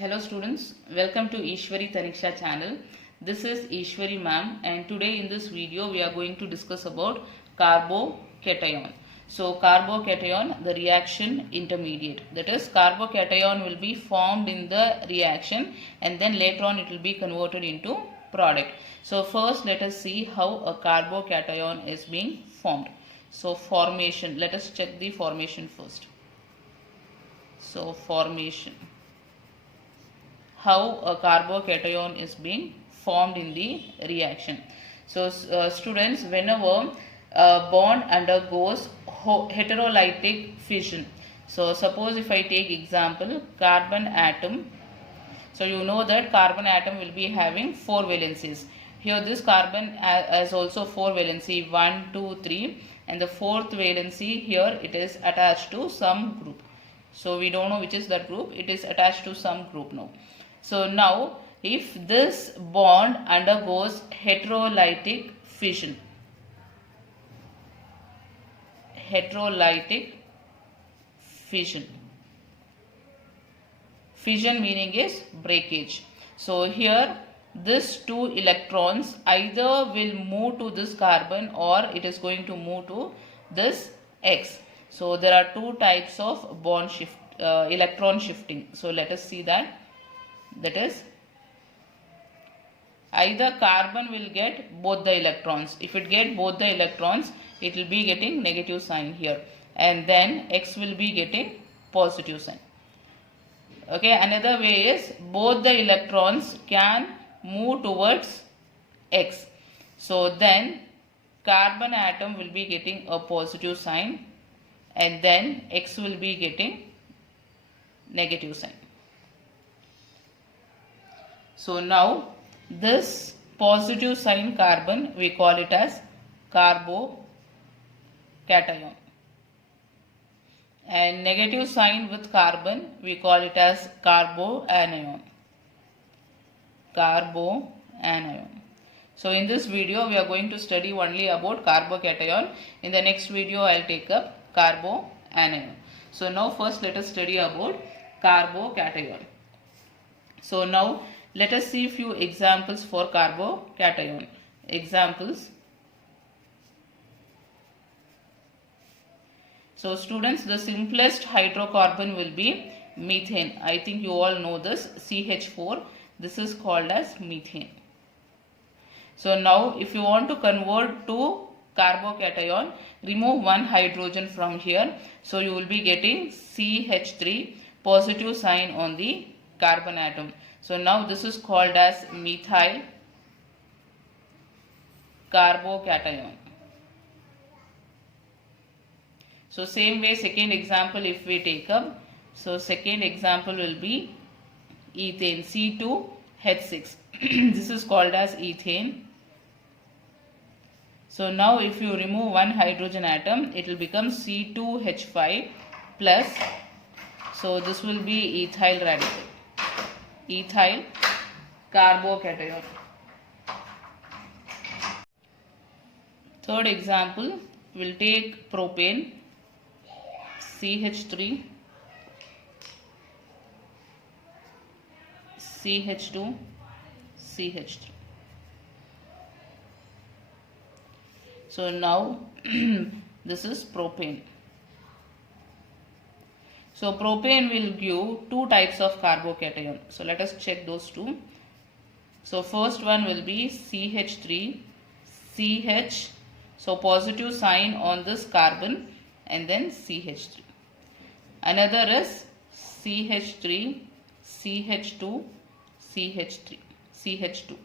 Hello students, welcome to Ishwari Taniksha channel. This is Ishwari ma'am and today in this video we are going to discuss about carbocation. So carbocation, the reaction intermediate. That is carbocation will be formed in the reaction and then later on it will be converted into product. So first let us see how a carbocation is being formed. So formation, let us check the formation first. So formation. How a carbocation is being formed in the reaction. So students, whenever a bond undergoes heterolytic fission, so suppose if I take example carbon atom, so you know that carbon atom will be having 4 valencies. Here this carbon has also 4 valency, 1, 2, 3, and the fourth valency here it is attached to some group. So we don't know which is that group, it is attached to some group now. So now if this bond undergoes heterolytic fission, fission meaning is breakage. So here this 2 electrons either will move to this carbon or it is going to move to this X. So there are 2 types of bond shift, electron shifting. So let us see that. That is, either carbon will get both the electrons. If it get both the electrons, it will be getting negative sign here, and then X will be getting positive sign. Okay, another way is both the electrons can move towards X. So then carbon atom will be getting a positive sign and then X will be getting negative sign. So now this positive sign carbon we call it as carbocation, and negative sign with carbon we call it as carboanion. So in this video we are going to study only about carbocation. In the next video I will take up carboanion. So now first let us study about carbocation. So now let us see few examples for carbocation. Examples. So students, the simplest hydrocarbon will be methane. I think you all know this, CH4. This is called as methane. So now if you want to convert to carbocation, remove one hydrogen from here. So you will be getting CH3, positive sign on the carbon atom. So now this is called as methyl carbocation. So same way, second example if we take up, so second example will be ethane, C2H6. This is called as ethane. So now if you remove one hydrogen atom, it will become C2H5 plus, so this will be ethyl radical, ethyl carbocation. Third example, we'll take propane, CH3, CH2, CH3. So now this is propane. So propane will give 2 types of carbocation. So let us check those 2. So first one will be CH3, CH, so positive sign on this carbon and then CH3. Another is CH3, CH2, CH3, CH2.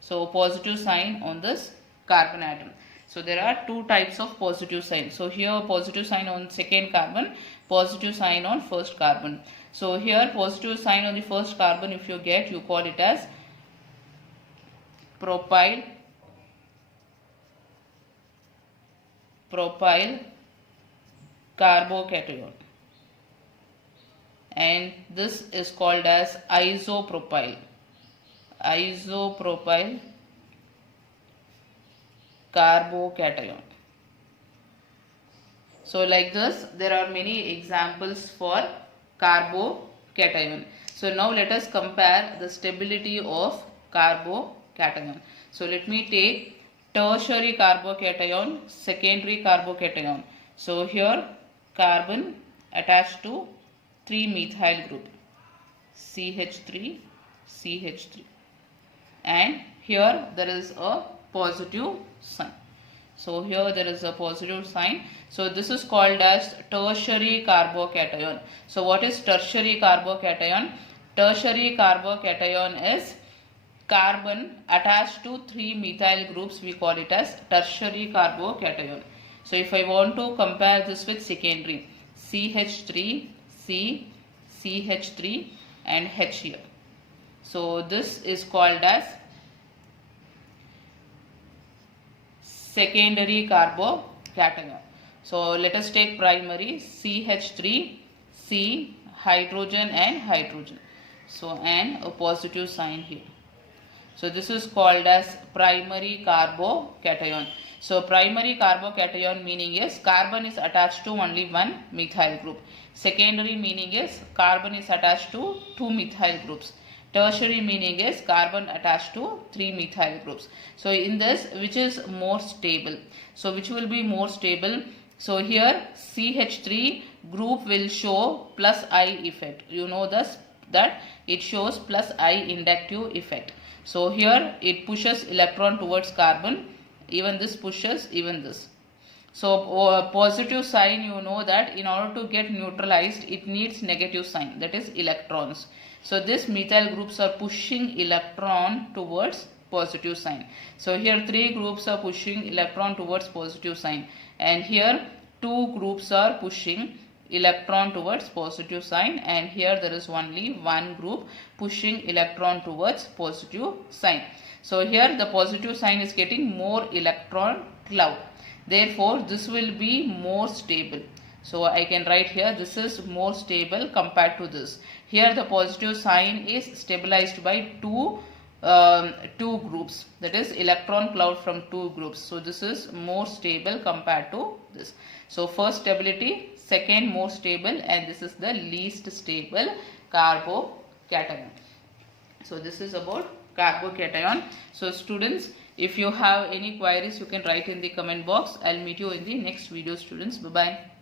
So positive sign on this carbon atom. So there are 2 types of positive sign. So here positive sign on second carbon, positive sign on first carbon. So here positive sign on the first carbon if you get, you call it as propyl carbocation, and this is called as isopropyl carbocation. So like this, there are many examples for carbocation. So now let us compare the stability of carbocation. So let me take tertiary carbocation, secondary carbocation. So here carbon attached to 3-methyl group, CH3, CH3, and here there is a positive sign. So here there is a positive sign. So this is called as tertiary carbocation. So what is tertiary carbocation? Tertiary carbocation is carbon attached to 3-methyl groups. We call it as tertiary carbocation. So if I want to compare this with secondary, CH3, C, CH3 and H here. So this is called as secondary carbocation. So let us take primary, CH3, C, hydrogen and hydrogen. So and a positive sign here. So this is called as primary carbocation. So primary carbocation meaning is carbon is attached to only one methyl group. Secondary meaning is carbon is attached to 2 methyl groups. Tertiary meaning is carbon attached to 3 methyl groups. So in this, which is more stable? So which will be more stable? So here CH3 group will show plus I effect. You know this, that it shows plus I inductive effect. So here it pushes electron towards carbon. Even this pushes, even this. So positive sign, you know that in order to get neutralized, it needs negative sign, that is electrons. So this methyl groups are pushing electron towards positive sign. So here 3 groups are pushing electron towards positive sign, and here 2 groups are pushing electron towards positive sign, and here there is only 1 group pushing electron towards positive sign. So here the positive sign is getting more electron cloud. Therefore this will be more stable. So I can write here, this is more stable compared to this. Here the positive sign is stabilized by two groups, that is electron cloud from 2 groups. So this is more stable compared to this. So first stability, second more stable, and this is the least stable carbocation. So this is about carbocation. So students, if you have any queries, you can write in the comment box. I'll meet you in the next video, students. Bye bye.